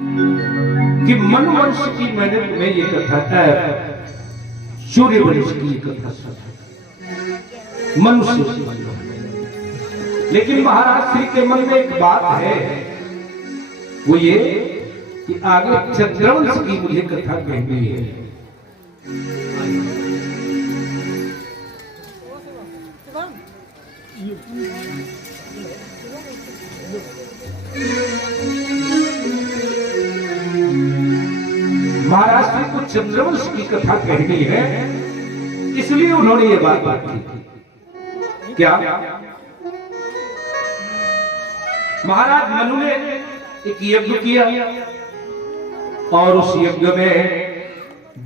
कि मनुवंश की मैंने तुम्हें ये कथा सूर्यवंश की कथा सुनाई मनुष्य। लेकिन महाराज श्री के मन में एक बात है, वो ये कि आगे चंद्रवंश की मुझे कथा कहनी है। महाराष्ट्र को चंद्रवंश की कथा कहनी है, इसलिए उन्होंने ये बात की। क्या महाराज मनु ने एक यज्ञ किया और उस यज्ञ में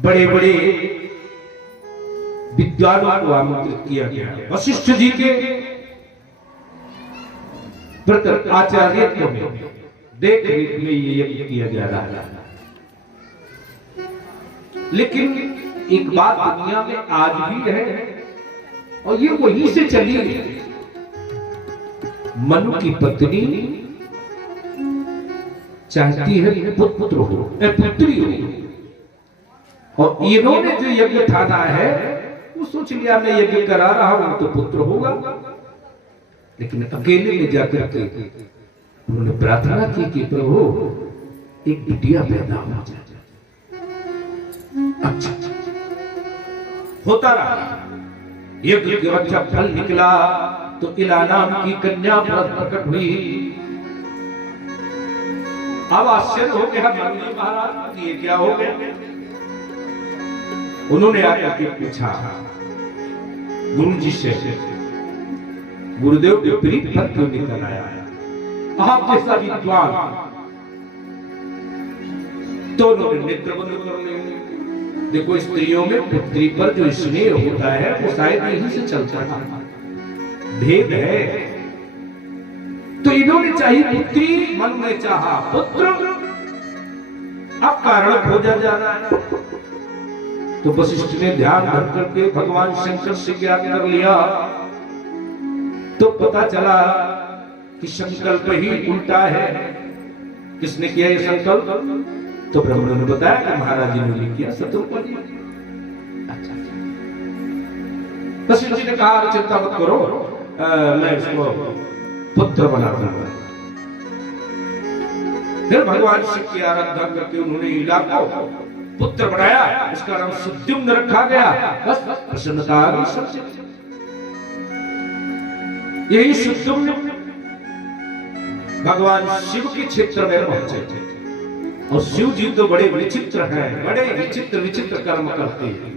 बड़े बड़े विद्वानों को आमंत्रित किया गया। वशिष्ठ जी के आचार्य को देख रेख में ये यज्ञ किया जा रहा है। लेकिन एक बात दुनिया में आज भी है और ये वहीं से चली है। मनु की पत्नी चाहती है पुत्र हो पुत्री हो, और इन्होंने जो यज्ञ ठाना है वो सोच लिया मैं यज्ञ करा रहा हूं तो पुत्र होगा। लेकिन अकेले में जाकर के उन्होंने प्रार्थना की कि प्रभु एक बिटिया पैदा हो जाए। अच्छा होता रहा, यज्ञ के अच्छा फल निकला तो इला नाम की कन्या प्रकट हुई। अब आश्चर्य हो गया महाराज ये क्या हो गया। उन्होंने आकर के पूछा गुरु जी से, गुरुदेव विपरीत फल क्यों निकल आया, आप जैसा विद्वान। तो उन्होंने नेत्र बंद कर लिए। देखो स्त्रियों में पुत्री पर जो स्नेह होता है वो शायद यहीं से चलता है, भेद है। तो इन्होंने चाही पुत्री, मन में चाहा पुत्र, अब कारण खोजा जा रहा है। तो वशिष्ठ ने ध्यान धर करके भगवान शंकर से ज्ञात कर लिया। तो पता चला कि संकल्प ही उल्टा है। किसने किया ये संकल्प? तो ब्राह्मणों ने बताया कि महाराज जी ने किया, शत्रुघ्न जी। अच्छा वशिष्ठ जी ने कहा चिंता मत करो, मैं इसको पुत्र बना दूंगा। फिर भगवान शिव की आराधना करके उन्होंने इला को पुत्र बनाया, उसका नाम सुद्युम्न रखा गया। बस प्रसन्नता आ गई सबसे। यही सुद्युम्न भगवान शिव के क्षेत्र में पहुंचे थे। और शिव जी तो बड़े विचित्र हैं, बड़े विचित्र विचित्र कर्म करते हैं।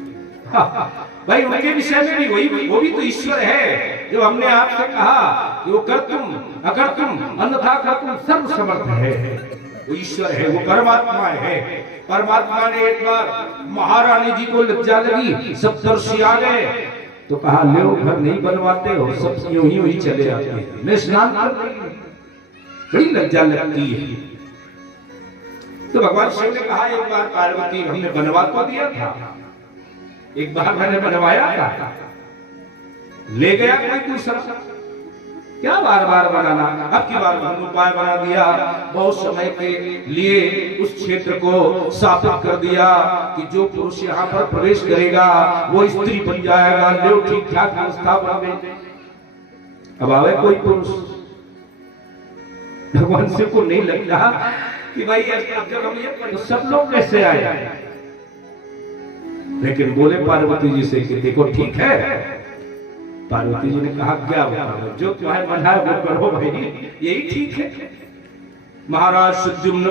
भाई उनके विषय में भी वो भी तो ईश्वर है, जो हमने आपसे कहा कि वो कर्तुम अकर्तुम अन्यथा कर्तुम सर्व समर्थ है। वो ईश्वर है, वो परमात्मा है। परमात्मा ने एक बार महारानी जी को लज्जा लगी, सप्तर्षि आ गए तो कहा ले घर नहीं बनवाते हो, सब यूं ही चले आते हैं, मैं स्नान कर रही हूं। बड़ी लज्जा लगती है। तो भगवान शिव ने कहा एक बार पार्वती हमने बनवा तो दिया था, एक बार मैंने बनवाया था, ले गया कोई दूसरा, क्या बार बार बनाना। अब की बार हमने उपाय बना दिया, बहुत समय के लिए उस क्षेत्र को स्थापित कर दिया कि जो पुरुष यहाँ पर प्रवेश करेगा वो स्त्री बन जाएगा। ले ठीक ठाक व्यवस्था बन गई। अब आवे कोई पुरुष, भगवान शिव को नहीं लग रहा कि भाई जब हम ये तो सब लोग कैसे आए। लेकिन बोले पार्वती जी से कि देखो ठीक है। पार्वती जी ने कहा क्या बताओ, जो तुम्हारे मन है वो करो भाई, यही ठीक है। महाराज सुद्युम्न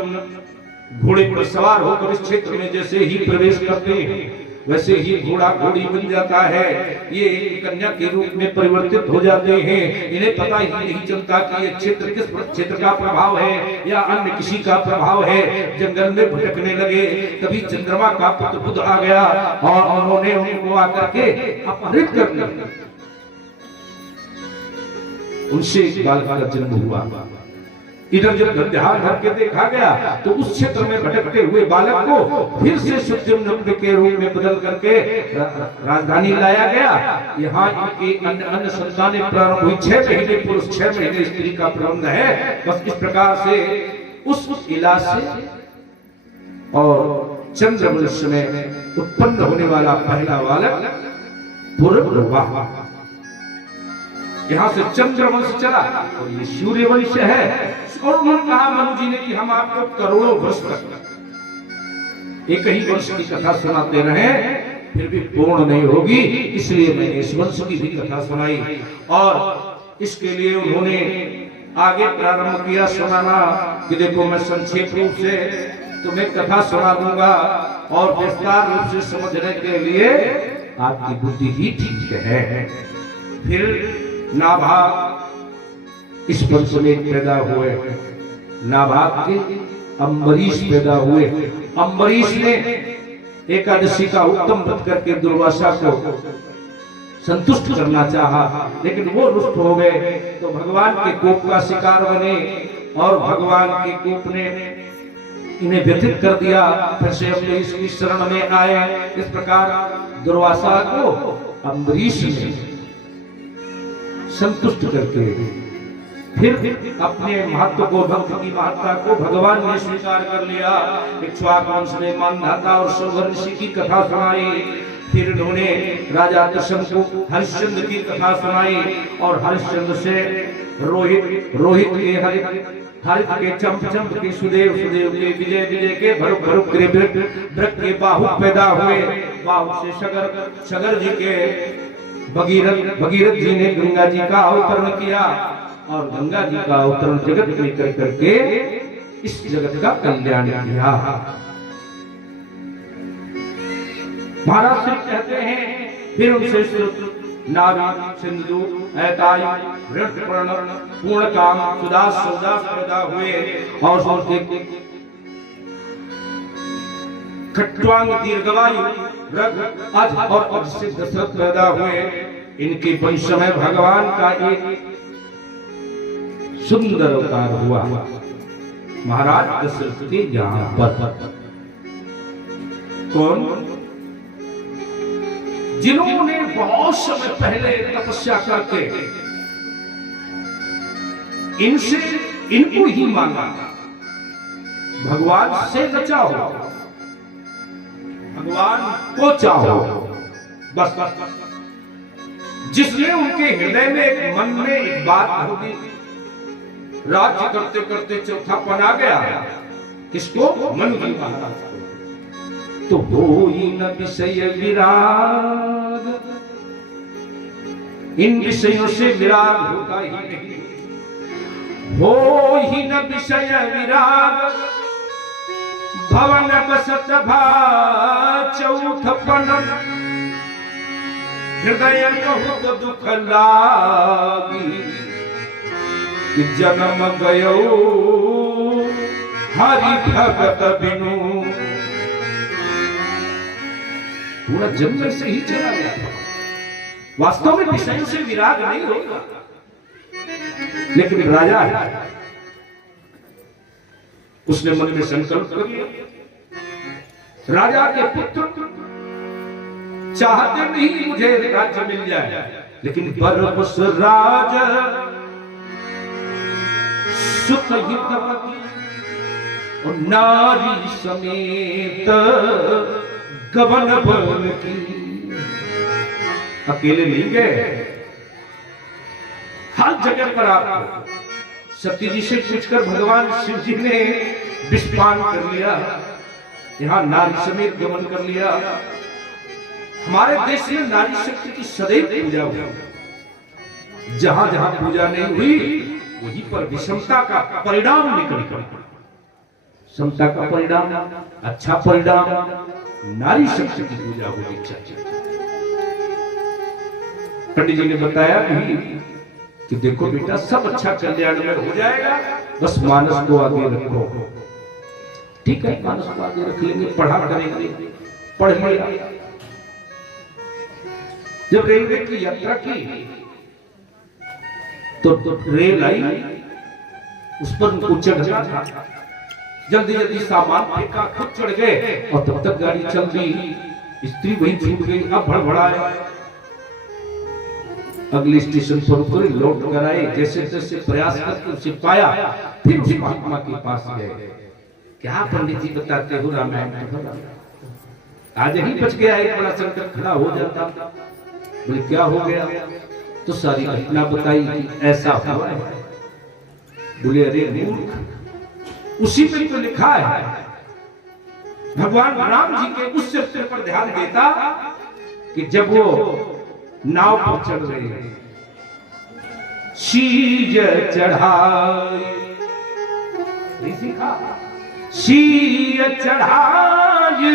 घोड़े पर सवार होकर इस क्षेत्र में जैसे ही प्रवेश करते हैं वैसे ही घोड़ा घोड़ी बन जाता है। ये कन्या के रूप में परिवर्तित हो जाते हैं। इन्हें पता ही नहीं चलता कि ये क्षेत्र किस क्षेत्र का प्रभाव है या अन्य किसी का प्रभाव है। जंगल में भटकने लगे। तभी चंद्रमा का पुत्र बुध आ गया और उन्होंने उनको आकर के अपहरित कर लिया। उनसे एक बालक का जन्म हुआ। इधर जब ध्यान धर के देखा गया तो उस क्षेत्र में भटकते हुए बालक को फिर से सुद्युम्न के रूप में बदल करके राजधानी लाया गया। यहाँ इनकी अन्य संतानें प्रारंभ हुई। 6 महीने पुरुष 6 महीने स्त्री का प्रबंध है। बस इस प्रकार से उस इलाज से और चंद्रवंश में उत्पन्न होने वाला पहला बालक पुरवाह। यहां से चंद्रवंश चला और ये सूर्यवंश है। और उन्होंने कहा मनु जी ने कि हम आपको करोड़ों वर्ष तक एक ही वंश की कथा सुनाते रहे, फिर भी पूर्ण नहीं होगी, इसलिए मैंने इस वंश की भी कथा सुनाई। और इसके लिए उन्होंने आगे प्रारंभ किया सुनाना कि देखो मैं संक्षेप रूप से तुम्हें कथा सुना दूंगा और विस्तार रूप से समझने के लिए आपकी बुद्धि ही ठीक है। फिर नाभाग इस वंश में पैदा हुए। नाभाग के अम्बरीश पैदा हुए। अम्बरीश ने एकादशी का उत्तम व्रत करके दुर्वासा को संतुष्ट करना चाहा, लेकिन वो रुष्ट हो गए तो भगवान के कोप का शिकार बने और भगवान के कोप ने इन्हें व्यथित कर दिया। फिर से अपने इसकी शरण में आए। इस प्रकार दुर्वासा को अम्बरीश ने संतुष्ट करके फिर अपने महत्व को, भक्त की महत्ता को भगवान ने स्वीकार कर लिया। इक्ष्वाकु वंश में मानधाता और शोभन ऋषि की कथा सुनाई। फिर उन्होंने राजा दशम को हरिश्चंद्र की कथा सुनाई और हरिश्चंद्र से रोहित के हरित के चंप के सुदेव के विजय के भरुक के वृक के बाहु पैदा हुए। बाहु से सगर जी के भगीरथ जी ने गंगा जी का अवतरण किया और गंगा जी का अवतरण जगत में कर करके इस जगत का कल्याण किया। महाराज श्री कहते हैं फिर उनसे नारी सिंधु ऐताई ऋतपर्ण पूर्णकाम सुदास सौदास पैदा हुए और उनके खट्वांग दीर्घवायु रग अज और अज से दशरथ पैदा हुए। इनके वंश में भगवान का एक सुंदर अवतार हुआ। महाराज दशरथ के यहाँ पर कौन, जिन्होंने बहुत समय पहले तपस्या करके इनको ही मांगा भगवान से बचाओ, भगवान को चाहो, बस जिसने उनके हृदय में एक मन में एक बात होगी। राज्य करते करते चौथापन आ गया। किसको? मनु जी महाराज को। तो हो ही न विषय विराग, इन विषयों से विराग होता ही नहीं। हो ही न विषय विराग, भवन बसत भा चौथपन, हृदय बहुत दुख लागी, कि जन्म गयो हरि भगत बिनु। पूरा जन्म से ही चला गया। वास्तव में विषयों से विराग नहीं होगा, लेकिन राजा है, उसने मन में संकल्प कर लिया। राजा के पुत्र चाहते नहीं मुझे राज्य मिल जाए, लेकिन बरबस राज सुख हितवती और नारी समेत गबन बन की। अकेले नहीं गए, हर जगह पर आप सती जी से पूछकर भगवान शिव जी ने विषपान कर लिया, यहाँ नारी समेत गमन कर लिया। हमारे देश में नारी शक्ति की सदैव पूजा हुई। जहां जहां पूजा नहीं हुई वहीं पर विषमता का परिणाम निकल कर, समता का परिणाम, अच्छा परिणाम, नारी शक्ति की पूजा होनी चाहिए। पंडित जी ने बताया कि देखो बेटा, सब अच्छा कल्याण में हो जाएगा, बस मानस को आगे रखो। ठीक है, मानस को आगे रख लेंगे, पढ़ा करेंगे, पढ़ लिया। जब रेलवे की यात्रा की तो रेल आई, उस पर उनको चढ़ना था। जल्दी जल्दी सामान फेंका, खुद चढ़ गए और तब तक गाड़ी चल रही। स्त्री वहीं छूट गई। अब भड़बड़ाए, अगले स्टेशन पर उतरे, लौट कर आए, जैसे तैसे प्रयास करके उसे पाया। फिर उस महात्मा के पास गए। क्या पंडित जी बताते हो रामायण का? आज ही बच गया, एक बड़ा संकट खड़ा हो जाता। बोले क्या हो गया? तो सारी घटना बताई कि ऐसा हुआ है। बोले अरे मूर्ख, उसी में तो लिखा है। भगवान राम जी के उस चरित्र पर ध्यान देता कि जब वो नाव पर चढ़ रहे, शीज चढ़ाई, शीज चढ़ाई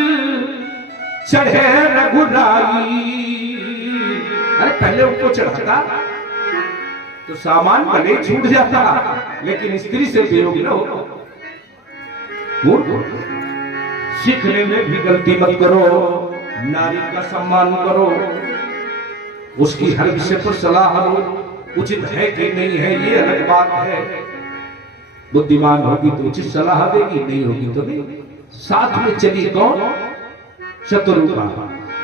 चढ़े रघुराई। अरे पहले उनको चढ़ाता तो सामान भले छूट जाता, लेकिन स्त्री से वियोग न हो। सीखने में भी गलती मत करो, नारी का सम्मान करो, उसकी हर विषय पर सलाह लो, उचित है कि नहीं है ये अलग बात है। बुद्धिमान होगी तो उचित सलाह देगी, नहीं होगी तो नहीं। साथ में चली कौन? शत्रुपा।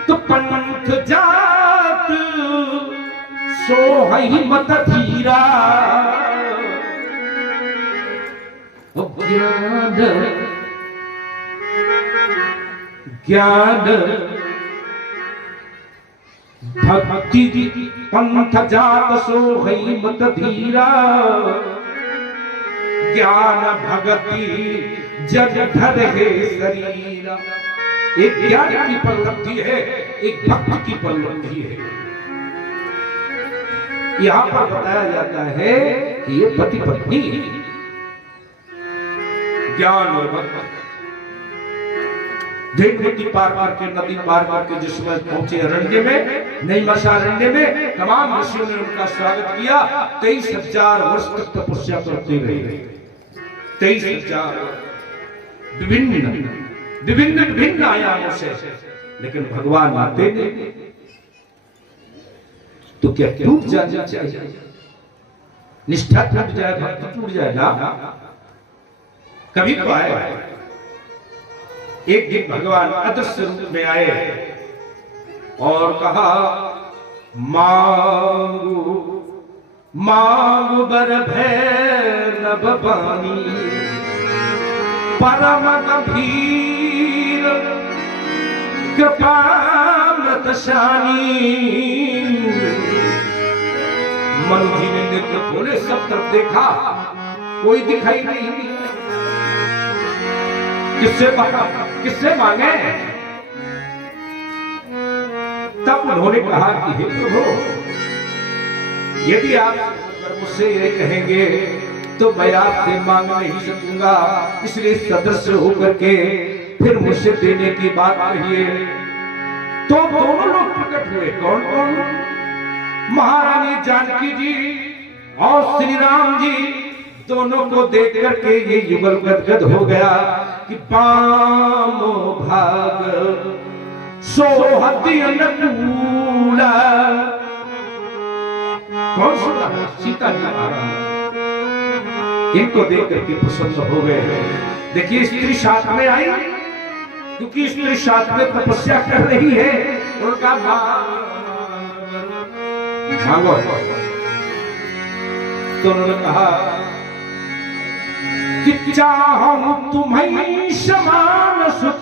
तो पंथ जात सोहई मत धीरा, ज्ञान ज्ञान भक्ति पंथ जात सोहई मत धीरा, ज्ञान भगति जग धर है शरीरा। एक ज्ञान की उपलब्धि है, एक भक्ति की उपलब्धि है। यहां पर बताया जाता है कि ये पति पत्नी ज्ञान और भक्ति नदी पार करके, नदी पार करके जिसमें पहुंचे अरण्य में, नैमिषारण्य में, तमाम ऋषियों ने उनका स्वागत किया। 23,000 वर्ष तक तपस्या करते रहे। 23,000 विभिन्न विभिन्न विभिन्न आयामों से, लेकिन भगवान आते नहीं। तो क्या टूट जाए? निष्ठा टूट जाए, भक्ति टूट जाए ना? कभी तो आए। एक दिन भगवान अदृश्य रूप में आए और कहा, मांगू मांगू बर भैरव बानी, परम गंभीर कृपामृत शानी। मनु जी ने नेत्र खोले, सब तरफ देखा, कोई दिखाई नहीं। किससे मांगे? तब उन्होंने कहा कि हे प्रभु, यदि आप मुझसे ये कहेंगे तो मैं आपसे मांग नहीं सकूंगा, इसलिए सदस्य होकर के फिर मुझसे देने की बात कहिए। तो दोनों लोग प्रकट हुए। कौन कौन? महारानी जानकी जी और श्री राम जी, दोनों को देख करके ये युगल गदगद हो गया कि पामो भाग सोहती अनुकूला। कौन सुना? सीता जी महारानी। इनको देख करके प्रसन्न हो गए। देखिए स्त्री साथ में आई, क्योंकि स्त्री साथ में तपस्या कर रही है। उनका मांगो। तो उन्होंने कहा कि चाहूं तुम्हें समान सुख,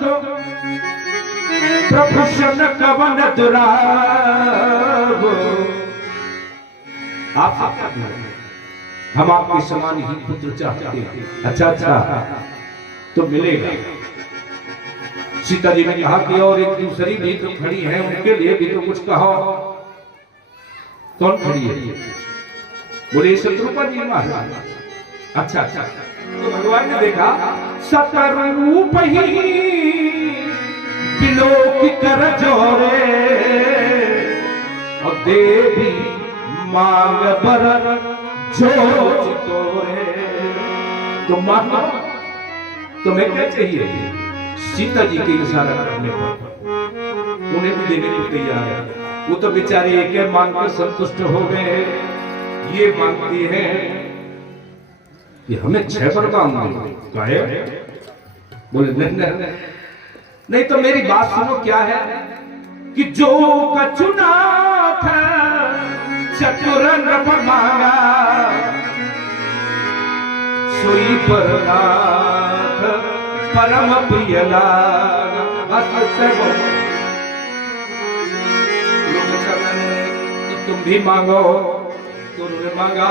प्रभु शन कवन दुराव। आप हम आपके समान ही पुत्र चाहते हैं। अच्छा तो मिलेगा। सीता जी ने कहा कि और एक दूसरी भी तो खड़ी है, उनके लिए भी तो कुछ कहो। कौन खड़ी है? बोले शत्रुपा जी महाराज। अच्छा तो भगवान ने देखा, सतरूप ही बिलोक कर जोरे, और देवी मांग बर जो चितोरे। तो मांगो, तुम्हें क्या चाहिए? सीता जी के इशारा करने पर उन्हें भी देने को तैयार है। वो तो बेचारे एक मांगकर संतुष्ट हो गए। ये मांगती है कि हमें 6 वरदान दे। बोले नहीं तो मेरी बात सुनो। क्या है? कि जो का चुना था चतुर नभ मांगा, सोई पर नाथ परम प्रिय लागा। तुम भी मांगो, तुमने मांगा,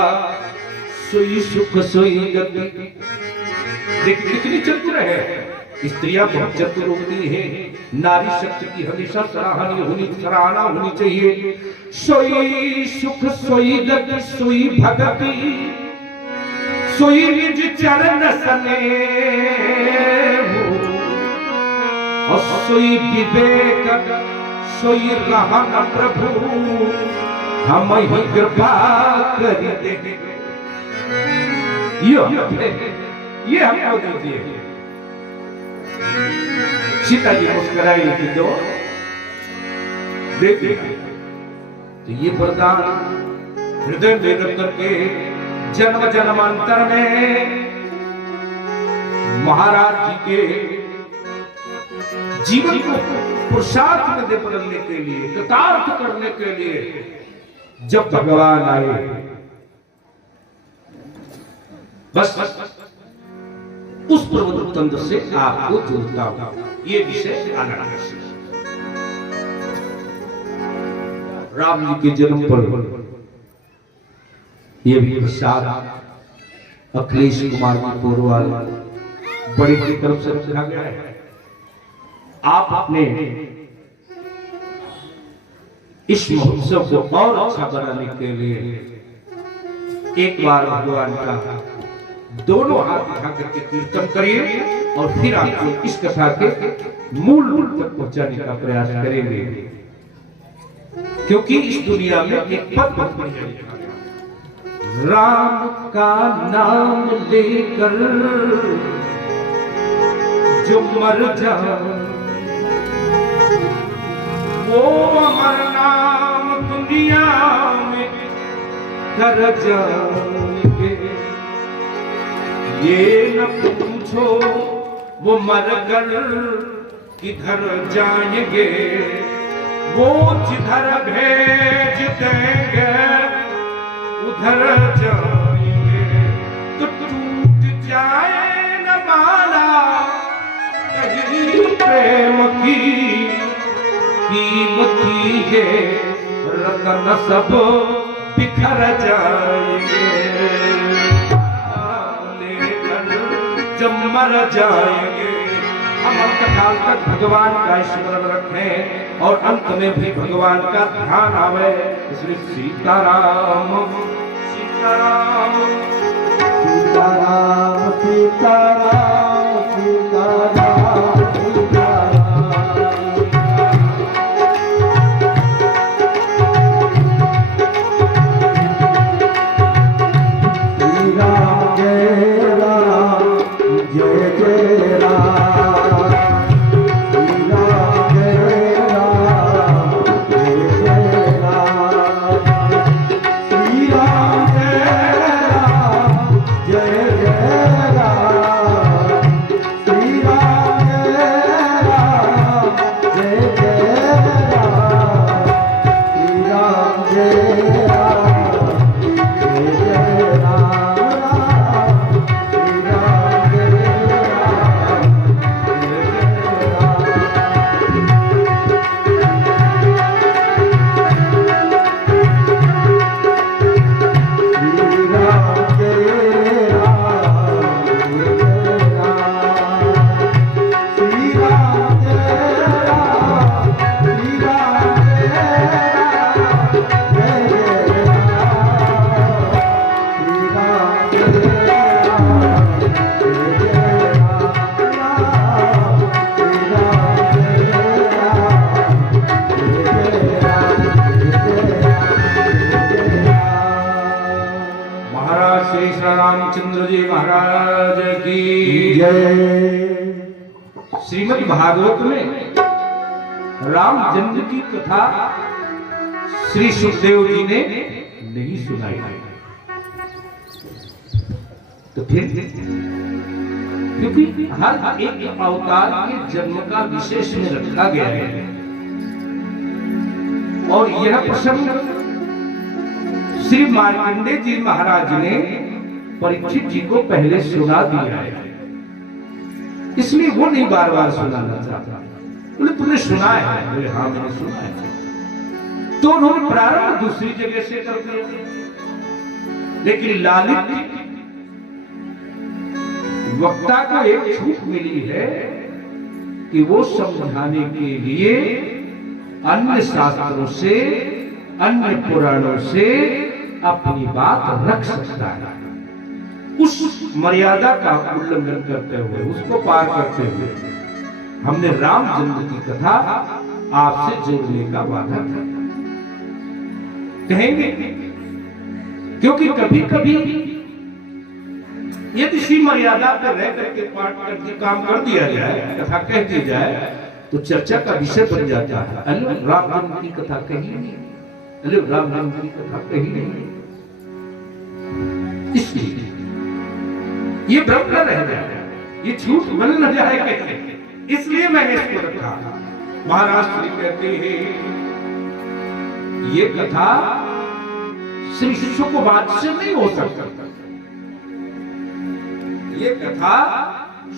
सोई सुख सोई गति। देख कितनी चतुर है स्त्रियां, बहुत चतुर होती है। नारी शक्ति की हमेशा सराहना होनी चाहिए। सोई सुख सोई गति सोई भगति सोई निज चरण सने और सोई विवेक सोई रहन प्रभु हम ही कृपा करी दे। ये हमको दीजिए। सीता जी मुस्कुराई कि दो दे दे। तो ये वरदान हृदय में रख करके जन्म जन्मांतर में महाराज जी के जीवन को पुरुषार्थ में बदलने के लिए, कृतार्थ करने के लिए जब भगवान आए, बस उस प्रबोध तंत्र से आपको जोड़ता हूं। ये विषय आना है। राम जी के जन्म पर ये भी प्रसाद अखिलेश कुमार जी पोरवाल बड़ी बड़ी तरफ से रखा गया है। आप अपने इस महोत्सव को और अच्छा बनाने के लिए एक बार भगवान का दोनों हाथ उठा करके कीर्तन करिए और फिर आपको इस कथा के मूल तक पहुंचाने का प्रयास करेंगे, क्योंकि इस दुनिया में एक पद बहुत बढ़िया लिखा गया, राम का नाम लेकर जो मर जाए वो अमर नाम दुनिया में कर जाएंगे। ये न पूछो वो मर कर किधर जाएंगे, वो जिधर भेज देंगे उधर जाएंगे। तो टूट जाए न माला कहीं प्रेम की, कीमती है रतन सब बिखर जाएंगे। जब मर जाएंगे हम अंत काल तक भगवान का स्मरण रखें और अंत में भी भगवान का ध्यान आवे। इसलिए सीताराम सीताराम सीताराम सीताराम सीताराम सीताराम। रामचंद्र जी महाराज की जय। श्रीमद् भागवत में राम जन्म की कथा श्री सुखदेव जी ने नहीं सुनाई, तो फिर क्योंकि हर एक अवतार के जन्म का विशेष में रखा गया है और यह प्रसंग श्री मार्कंडेय जी महाराज ने परीक्षित जी को पहले सुना दिया है। इसलिए वो नहीं बार बार सुनाना चाहता। बोले तुमने सुना है? बोले हाँ मैंने सुना है। तो उन्होंने प्रारंभ दूसरी जगह से कर दिया, लेकिन लालित वक्ता को एक छूट मिली है कि वो समझाने के लिए अन्य शास्त्रों से, अन्य पुराणों से अपनी बात रख सकता है। उस मर्यादा का उल्लंघन करते हुए, उसको पार करते हुए हमने रामचंद्र की कथा आपसे जोड़ने का वादा किया। कहेंगे क्योंकि कभी कभी यदि इसी मर्यादा पर रह करके पाठ करके काम कर दिया जाए, कथा कह दी जाए, तो चर्चा का विषय बन जाता है। अरे रामचंद्र की कथा कही नहीं, अरे रामचंद्र की कथा कही नहीं, इसलिए ये भ्रम न रह जाए, ये झूठ बन न जाए कैसे, इसलिए मैंने इसको रखा। महाराज श्री कहते हैं ये कथा श्री शिष्यों को बात से नहीं हो सकता, ये कथा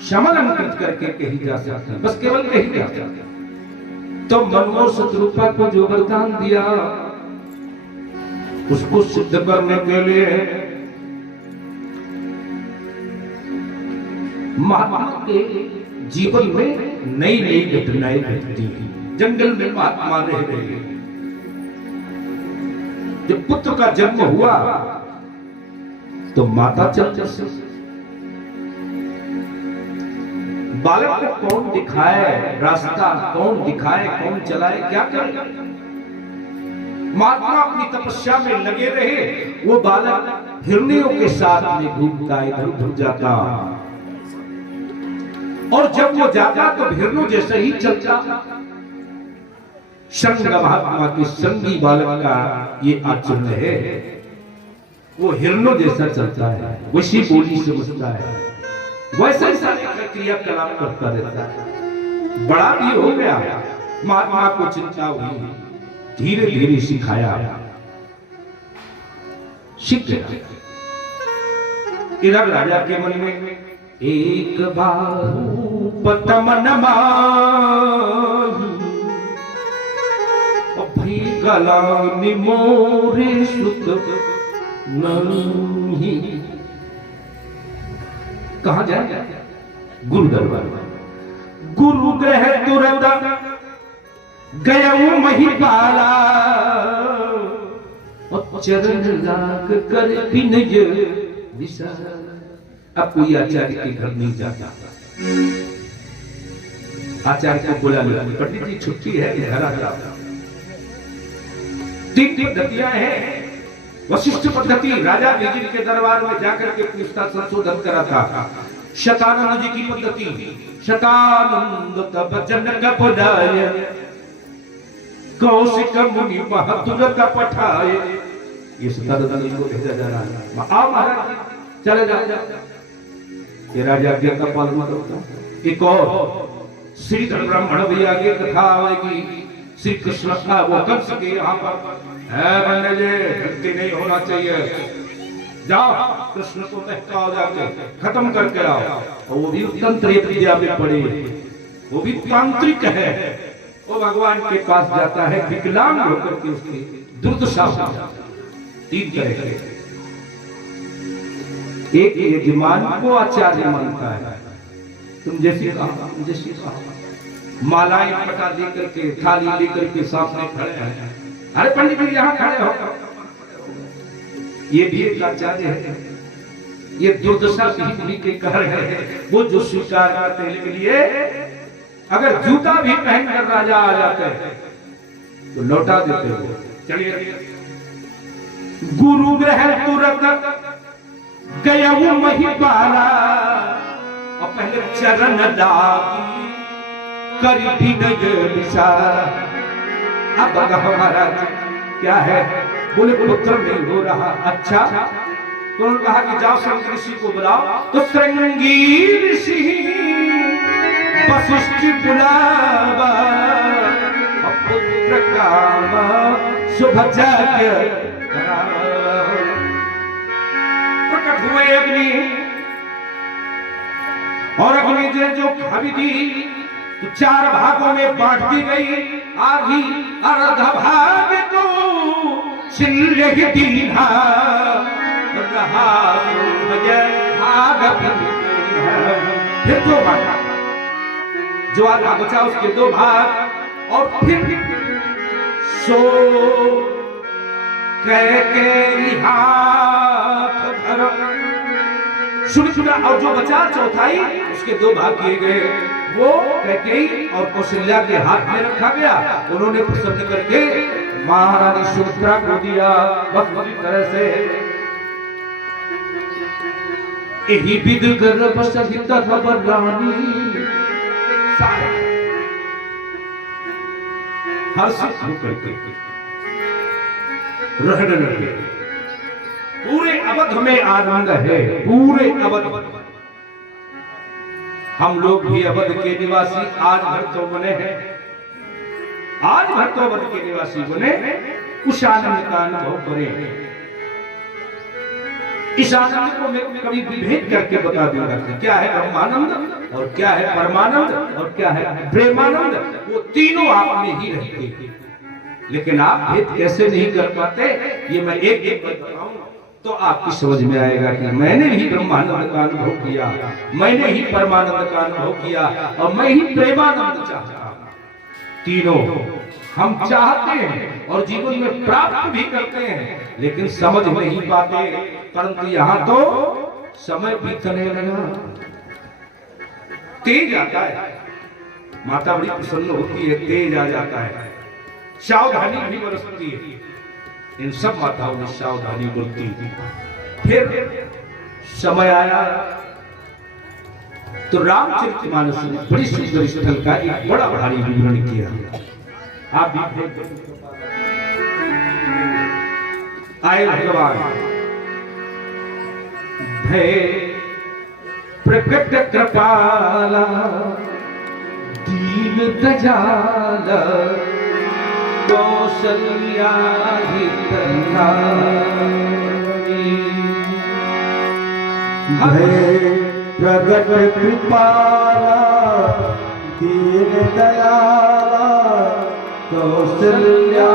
शमलंकृत करके कही जा सकती है, बस केवल कही जा सकती है। तो मनमोहन शत्रुपा को जो वरदान दिया उसको सिद्ध करने के लिए महात्मा के जीवन में नई नई घटनाएं घटती हैं। जंगल में महात्मा रह रहे हैं, जब पुत्र का जन्म हुआ तो माता चल चल बालक को कौन दिखाए रास्ता, कौन दिखाए, कौन चलाए, क्या करे। महात्मा अपनी तपस्या में लगे रहे, वो बालक हिरनियों के साथ में घूमता, इधर उधर जाता, और जब वो जाता तो हिरनों जैसे ही चलता। संग महात्मा के संगी बालक का ये आचरण है, वो हिरनों जैसा चलता है, वैसी बोली समझता है, वैसे सारी क्रियाकलाप करता रहता है। बड़ा भी हो गया, महात्मा को चिंता हुई, धीरे धीरे सिखाया, सीख गया। इधर राजा के मन में एक बाहु पतमन भई गला निमोरे सुत नहीं। कहां जाए? गुरु दरबार। गुरु ग्रह तुरंत गया महिपाला, और चरण लाग कर विनय विशाल। अब कोई आचार्य के घर नहीं जाता, आचार्य को बुला लिया, पंडित जी छुट्टी है, घर आ जाओ। तीन पद्धतियां हैं। वशिष्ठ पद्धति, राजा जी के दरबार में जाकर के पूछता, संशोधन करा था। शतानंद जी की पद्धति, शतानंद तब जनक पढ़ाए, कौशिक मुनि बहादुर का पठाए। ये शतानंद जी को भेजा जा रहा है, आओ महाराज चले जाओ। ये राजा आज्ञा का पालन करता। एक और श्री ब्राह्मण भी आगे कथा आएगी। श्री कृष्ण का वो कंस के यहाँ पर है, बंदे जी गलती नहीं होना चाहिए, जाओ कृष्ण को महकाओ, जाके खत्म करके आओ। और वो भी तंत्र विद्या में पढ़े, वो भी तांत्रिक है, वो भगवान के पास जाता है विकलांग होकर के, उसकी दुर्दशा तीन तरह के। एक यजमान को आचार्य मानता है, तुम जैसी कहा, जैसी कहा, मालाएं पटा लेकर के, थाली लेकर के सामने खड़े हैं। अरे पंडित जी यहाँ खड़े हो, ये भी एक आचार्य है। ये दुर्दशा भी के कह रहे हैं। वो जो स्वीकार करते हैं के लिए अगर जूता भी पहनकर राजा आ जाते हैं तो लौटा देते हो। चलिए, गुरु ग्रह तुरंत गया वो महिपाला, और पहले चरण दागी कर विनय विशाल। अब हमारा क्या है? बोले पुत्र नहीं हो रहा। अच्छा, तो उन्होंने कहा कि जाओ श्रृंगी ऋषि को बुलाओ। तो श्रृंगी ऋषि वशिष्ठ बुलावा, पुत्र कामा शुभ यज्ञ प्रकट हुए अग्नि, और अग्नि जो खावी दी तो 4 भागों में बांट दी गई। आधी अर्ध भाग तो छिल्ले ही दीना रहा भाग फिर 2 भाग, जो आधा बचा उसके 2 भाग। और फिर सो कह के हाथ धर सुन और जो बचा चौथाई उसके 2 भाग किए गए। वो कैकेयी और कौशल्या के हाथ में रखा गया। उन्होंने प्रसन्न करके महारानी सुमित्रा को दिया। बस बुरी तरह से यही विद गर्भ सहित रानी सारे हर्षित होकर के रहने लगे। पूरे अवध में आनंद है, पूरे अवध। हम लोग भी अवध के निवासी आज भर तो बने हैं, आज भर तो अवध के निवासी बने, उस आनंद का अनुभव करें। इस आनंद को मैं कभी विभेद करके बता दूंगा कि क्या है ब्रह्मानंद और क्या है परमानंद और क्या है प्रेमानंद। वो तीनों आप में ही रहते हैं, लेकिन आप भेद कैसे नहीं कर पाते, ये मैं एक एक बताऊं तो आपकी समझ में आएगा कि मैंने ही ब्रह्मानंद का अनुभव किया, मैंने ही परमानंद का अनुभव किया और मैं ही प्रेमानंद चाहता। तीनों हम चाहते हैं और जीवन में प्राप्त भी करते हैं, लेकिन समझ नहीं पाते। परंतु यहाँ तो समय बीतने लगा, तेज आता है, माता बड़ी प्रसन्न होती है, तेज आ जाता है, सावधानी भी बरसती है। इन सब माताओं ने सावधानी बरती। फिर समय आया तो रामचरितमानस ने बड़ी सुंदर स्थल का एक बड़ा भारी विवरण किया। आप भी आए भगवान भय प्रकट कृपाला दीन दयाला कौशल्या भय प्रकट कृपाला दीन दयाला कौशल्या